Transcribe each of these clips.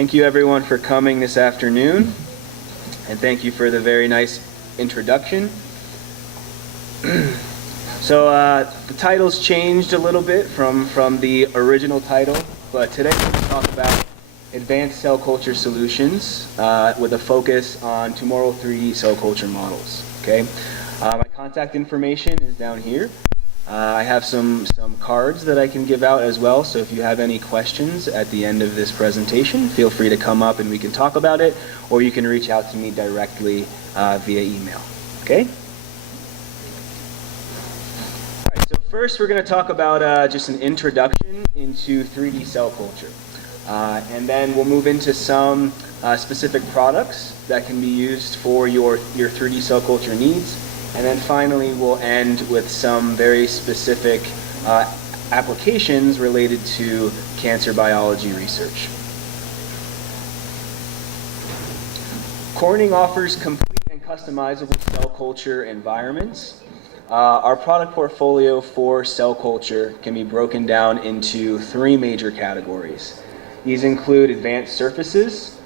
Thank you everyone for coming this afternoon, and thank you for the very nice introduction. So the title's changed a little bit from the original title, but today we're going to talk about advanced cell culture solutions with a focus on Tumoral 3D cell culture models. Okay, my contact information is down here. I have some cards that I can give out as well, so if you have any questions at the end of this presentation, feel free to come up and we can talk about it, or you can reach out to me directly via email. Okay? All right, so first we're going to talk about just an introduction into 3D cell culture. And then we'll move into some specific products that can be used for your 3D cell culture needs. And then finally, we'll end with some very specific applications related to cancer biology research. Corning offers complete and customizable cell culture environments. Our product portfolio for cell culture can be broken down into three major categories. These include advanced surfaces,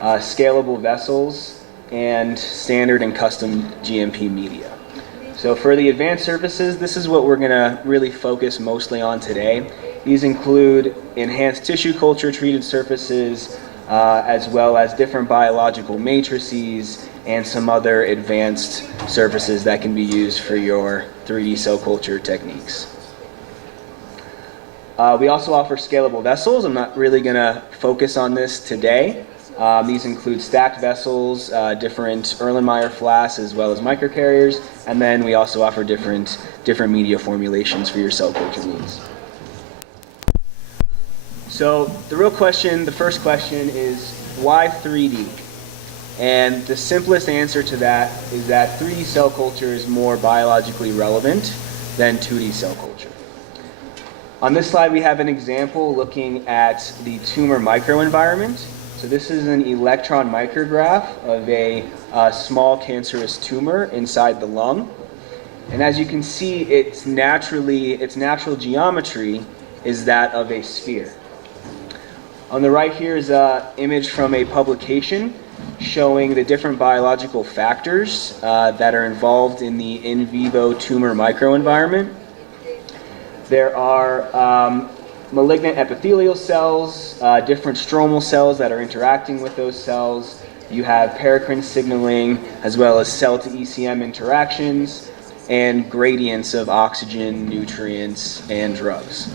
scalable vessels, and standard and custom GMP media. So for the advanced surfaces, this is what we're going to really focus mostly on today. These include enhanced tissue culture treated surfaces, as well as different biological matrices and some other advanced surfaces that can be used for your 3D cell culture techniques. We also offer scalable vessels. I'm not really going to focus on this today. These include stacked vessels, different Erlenmeyer flasks, as well as microcarriers, and then we also offer different media formulations for your cell culture needs. So the first question is, why 3D? And the simplest answer to that is that 3D cell culture is more biologically relevant than 2D cell culture. On this slide, we have an example looking at the tumor microenvironment. So this is an electron micrograph of a small cancerous tumor inside the lung. And as you can see, its natural geometry is that of a sphere. On the right here is an image from a publication showing the different biological factors that are involved in the in vivo tumor microenvironment. There are malignant epithelial cells, different stromal cells that are interacting with those cells. You have paracrine signaling, as well as cell to ECM interactions, and gradients of oxygen, nutrients, and drugs.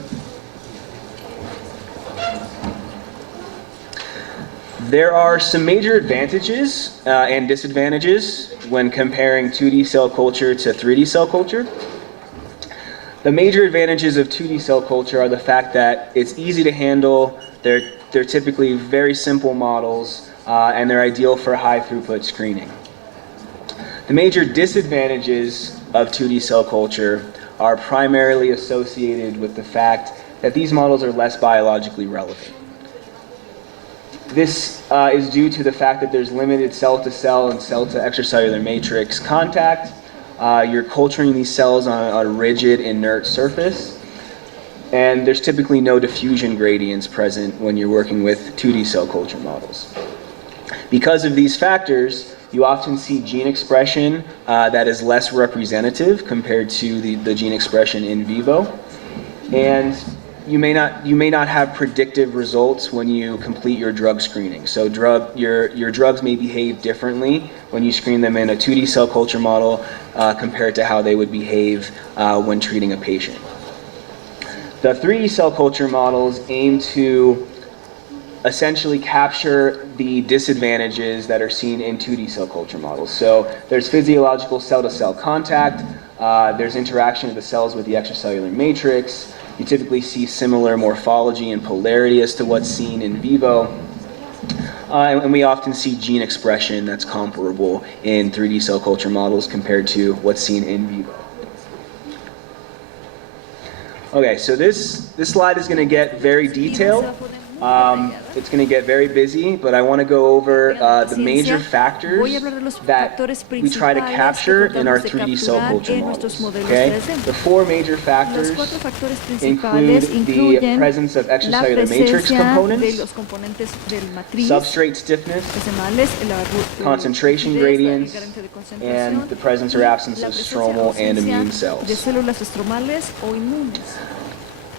There are some major advantages and disadvantages when comparing 2D cell culture to 3D cell culture. The major advantages of 2D cell culture are the fact that it's easy to handle, they're typically very simple models, and they're ideal for high throughput screening. The major disadvantages of 2D cell culture are primarily associated with the fact that these models are less biologically relevant. This is due to the fact that there's limited cell-to-cell and cell-to-extracellular matrix contact. You're culturing these cells on a rigid, inert surface, and there's typically no diffusion gradients present when you're working with 2D cell culture models. Because of these factors, you often see gene expression that is less representative compared to the gene expression in vivo, and you may not have predictive results when you complete your drug screening. So your drugs may behave differently when you screen them in a 2D cell culture model compared to how they would behave when treating a patient. The 3D cell culture models aim to essentially capture the disadvantages that are seen in 2D cell culture models. So there's physiological cell-to-cell contact, there's interaction of the cells with the extracellular matrix. You typically see similar morphology and polarity as to what's seen in vivo. And we often see gene expression that's comparable in 3D cell culture models compared to what's seen in vivo. Okay, so this slide is going to get very detailed. It's going to get very busy, but I want to go over the major factors that we try to capture in our 3D cell culture models. Okay? The four major factors include the presence of extracellular matrix components, substrate stiffness, concentration gradients, and the presence or absence of stromal and immune cells.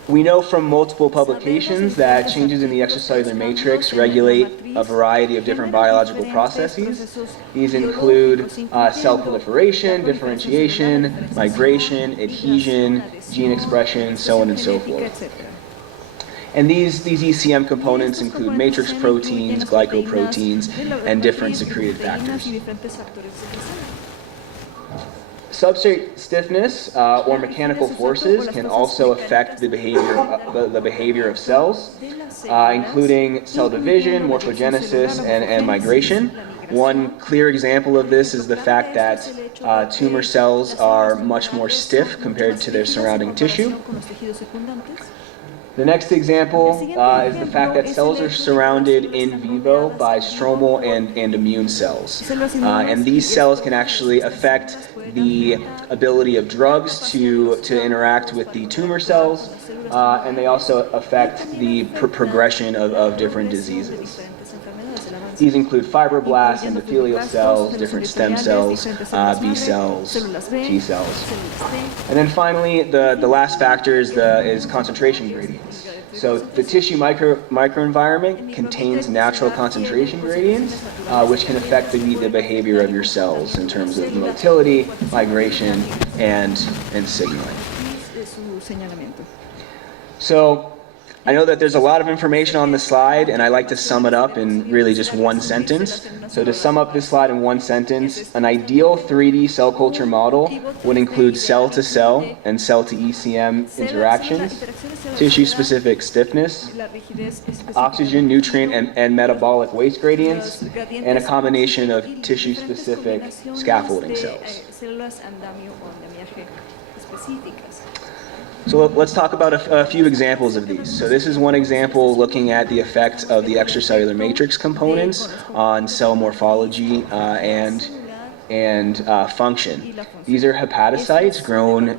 We know from multiple publications that changes in the extracellular matrix regulate a variety of different biological processes. These include cell proliferation, differentiation, migration, adhesion, gene expression, so on and so forth. And these ECM components include matrix proteins, glycoproteins, and different secreted factors. Substrate stiffness or mechanical forces can also affect the behavior of cells, including cell division, morphogenesis, and migration. One clear example of this is the fact that tumor cells are much more stiff compared to their surrounding tissue. The next example is the fact that cells are surrounded in vivo by stromal and immune cells. And these cells can actually affect the ability of drugs to interact with the tumor cells, and they also affect the progression of different diseases. These include fibroblasts, endothelial cells, different stem cells, B cells, T cells. And then finally, the last factor is concentration gradients. So the tissue microenvironment contains natural concentration gradients, which can affect the behavior of your cells in terms of motility, migration, and signaling. So I know that there's a lot of information on the slide, and I like to sum it up in really just one sentence. So to sum up this slide in one sentence, an ideal 3D cell culture model would include cell-to-cell and cell-to-ECM interactions, tissue-specific stiffness, oxygen, nutrient, and metabolic waste gradients, and a combination of tissue-specific scaffolding cells. So let's talk about a few examples of these. So this is one example looking at the effect of the extracellular matrix components on cell morphology and function. These are hepatocytes grown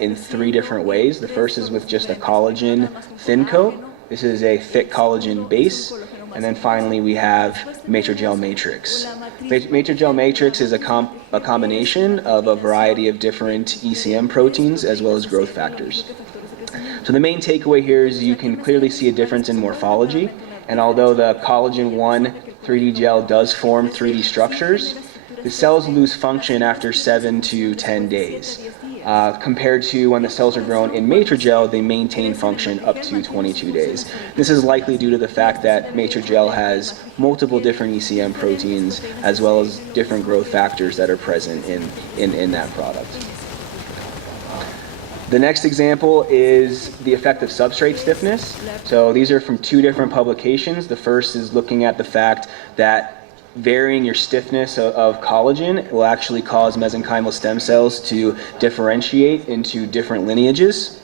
in three different ways. The first is with just a collagen thin coat. This is a thick collagen base. And then finally we have matrigel matrix. Matrigel matrix is a combination of a variety of different ECM proteins as well as growth factors. So the main takeaway here is you can clearly see a difference in morphology, and although the collagen 1 3D gel does form 3D structures, the cells lose function after 7 to 10 days. Compared to when the cells are grown in matrigel, they maintain function up to 22 days. This is likely due to the fact that matrigel has multiple different ECM proteins as well as different growth factors that are present in that product. The next example is the effect of substrate stiffness. So these are from two different publications. The first is looking at the fact that varying your stiffness of collagen will actually cause mesenchymal stem cells to differentiate into different lineages.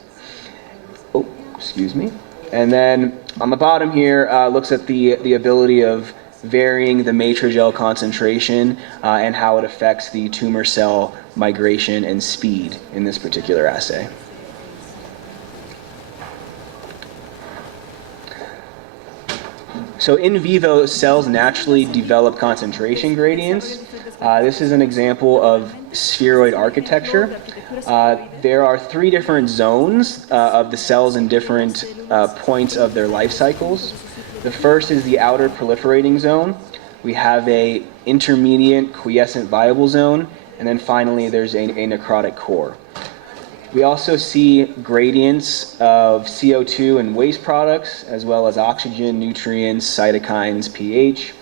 Oh, excuse me. And then on the bottom here looks at the ability of varying the matrigel concentration and how it affects the tumor cell migration and speed in this particular assay. So in vivo, cells naturally develop concentration gradients. This is an example of spheroid architecture. There are three different zones of the cells in different points of their life cycles. The first is the outer proliferating zone. We have a intermediate quiescent viable zone, and then finally there's a necrotic core. We also see gradients of CO2 and waste products, as well as oxygen, nutrients, cytokines, pH.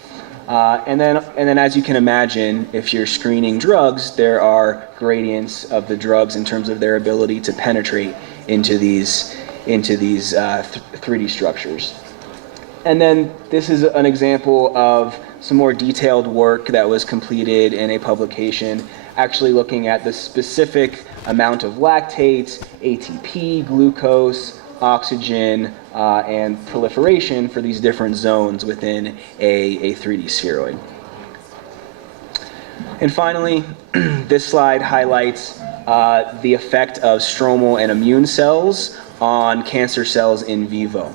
And then as you can imagine, if you're screening drugs, there are gradients of the drugs in terms of their ability to penetrate into these 3D structures. And then this is an example of some more detailed work that was completed in a publication actually looking at the specific amount of lactates, ATP, glucose, oxygen, and proliferation for these different zones within a 3D spheroid. And finally, this slide highlights the effect of stromal and immune cells on cancer cells in vivo.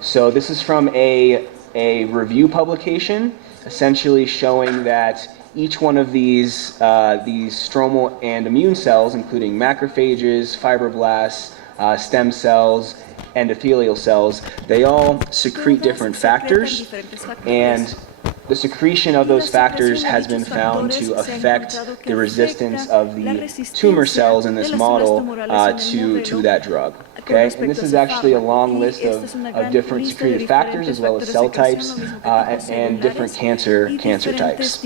So this is from a review publication, essentially showing that each one of these stromal and immune cells, including macrophages, fibroblasts, stem cells, endothelial cells, they all secrete different factors, and the secretion of those factors has been found to affect the resistance of the tumor cells in this model to that drug. Okay? And this is actually a long list of different secreted factors as well as cell types and different cancer types.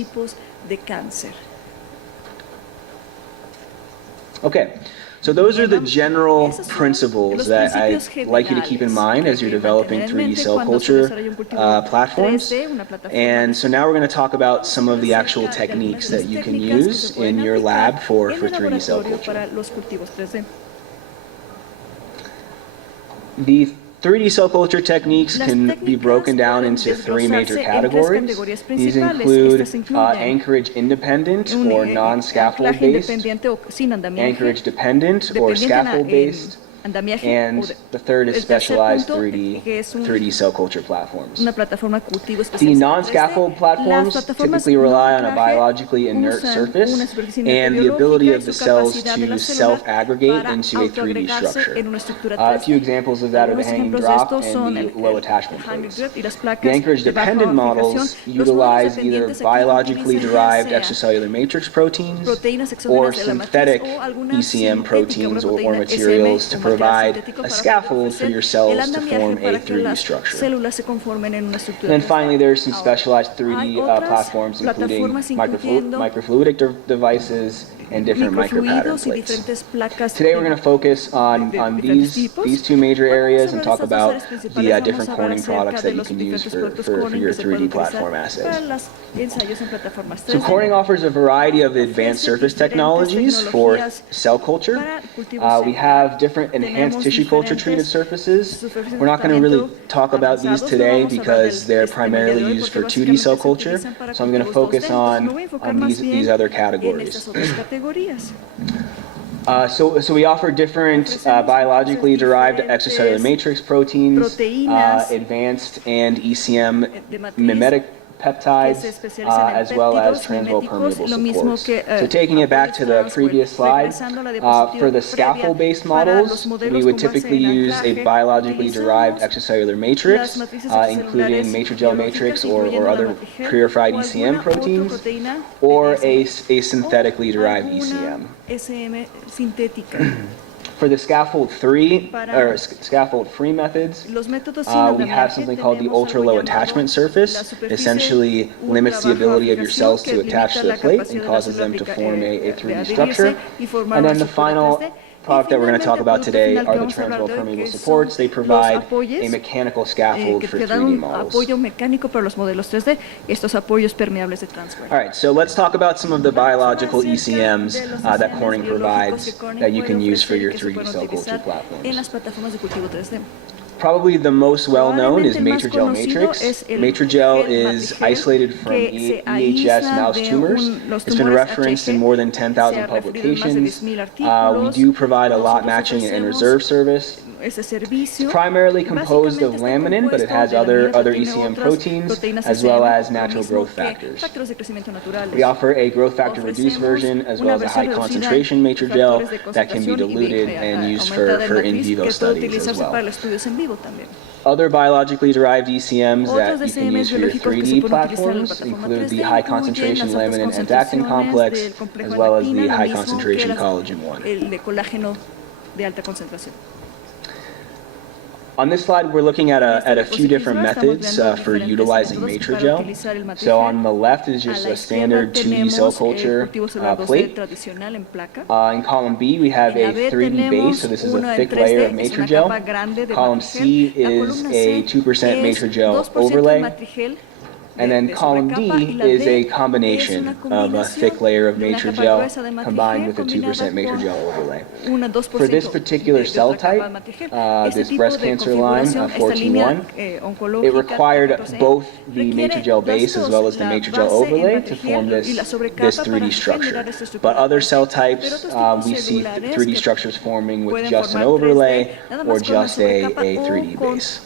Okay. So those are the general principles that I'd like you to keep in mind as you're developing 3D cell culture platforms. And so now we're going to talk about some of the actual techniques that you can use in your lab for 3D cell culture. The 3D cell culture techniques can be broken down into three major categories. These include anchorage independent or non-scaffold based, anchorage dependent or scaffold based, and the third is specialized 3D cell culture platforms. The non-scaffold platforms typically rely on a biologically inert surface and the ability of the cells to self-aggregate into a 3D structure. A few examples of that are the hanging drop and the low attachment plates. The anchorage-dependent models utilize either biologically derived extracellular matrix proteins or synthetic ECM proteins or materials to provide a scaffold for your cells to form a 3D structure. And then finally, there are some specialized 3D platforms, including microfluidic devices and different micropattern plates. Today we're going to focus on these two major areas and talk about the different Corning products that you can use for your 3D platform assays. So Corning offers a variety of advanced surface technologies for cell culture. We have different enhanced tissue culture treated surfaces. We're not going to really talk about these today because they're primarily used for 2D cell culture. So I'm going to focus on these other categories. So we offer different biologically derived extracellular matrix proteins, advanced and ECM mimetic peptides, as well as transwell permeable supports. So taking it back to the previous slide, for the scaffold-based models, we would typically use a biologically derived extracellular matrix, including matrigel matrix or other purified ECM proteins, or a synthetically derived ECM. For the scaffold-free methods, we have something called the ultra-low attachment surface. It essentially limits the ability of your cells to attach to the plate and causes them to form a 3D structure. And then the final product that we're going to talk about today are the transwell permeable supports. They provide a mechanical scaffold for 3D models. All right, so let's talk about some of the biological ECMs that Corning provides that you can use for your 3D cell culture platforms. Probably the most well-known is matrigel matrix. Matrigel is isolated from EHS mouse tumors. It's been referenced in more than 10,000 publications. We do provide a lot matching and reserve service. It's primarily composed of laminin, but it has other ECM proteins as well as natural growth factors. We offer a growth factor reduced version as well as a high concentration matrigel that can be diluted and used for in vivo studies as well. Other biologically derived ECMs that you can use for your 3D platforms include the high concentration laminin and actin complex as well as the high concentration collagen 1. On this slide, we're looking at a few different methods for utilizing matrigel. So on the left is just a standard 2D cell culture plate. In column B, we have a 3D base, so this is a thick layer of matrigel. Column C is a 2% matrigel overlay. And then column D is a combination of a thick layer of matrix gel combined with a 2% matrix gel overlay. For this particular cell type, this breast cancer line, 14-1, it required both the matrix gel base as well as the matrix gel overlay to form this 3D structure. But other cell types, we see 3D structures forming with just an overlay or just a 3D base.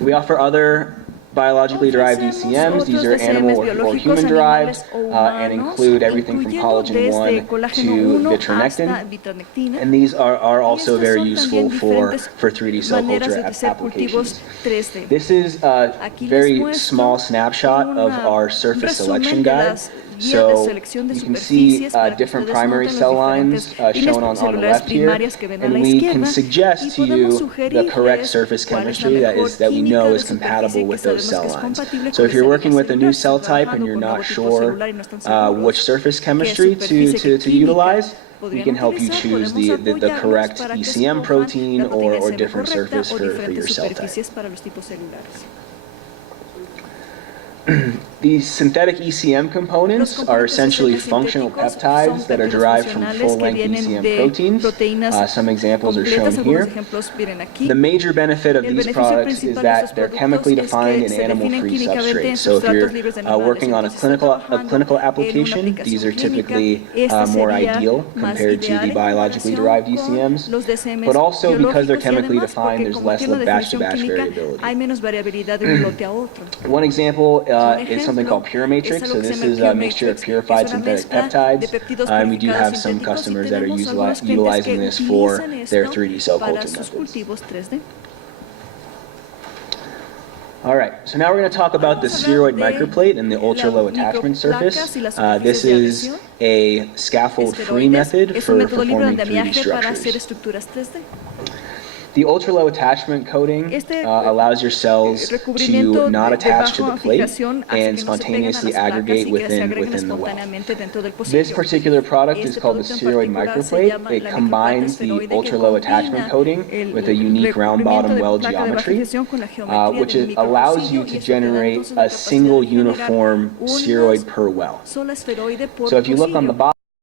We offer other biologically derived ECMs. These are animal or human derived and include everything from collagen 1 to vitronectin. And these are also very useful for 3D cell culture applications. This is a very small snapshot of our surface selection guide. So you can see different primary cell lines shown on the left here, and we can suggest to you the correct surface chemistry that we know is compatible with those cell lines. So if you're working with a new cell type and you're not sure which surface chemistry to utilize, we can help you choose the correct ECM protein or different surface for your cell type. These synthetic ECM components are essentially functional peptides that are derived from full-length ECM proteins. Some examples are shown here. The major benefit of these products is that they're chemically defined in animal-free substrates. So if you're working on a clinical application, these are typically more ideal compared to the biologically derived ECMs. But also because they're chemically defined, there's less batch-to-batch variability. One example is something called pure matrix. So this is a mixture of purified synthetic peptides. And we do have some customers that are utilizing this for their 3D cell culture methods. All right, so now we're going to talk about the spheroid microplate and the ultra-low attachment surface. This is a scaffold-free method for forming 3D structures. The ultra-low attachment coating allows your cells to not attach to the plate and spontaneously aggregate within the well. This particular product is called the spheroid microplate. It combines the ultra-low attachment coating with a unique round bottom well geometry, which allows you to generate a single uniform spheroid per well. So if you look on the bottom,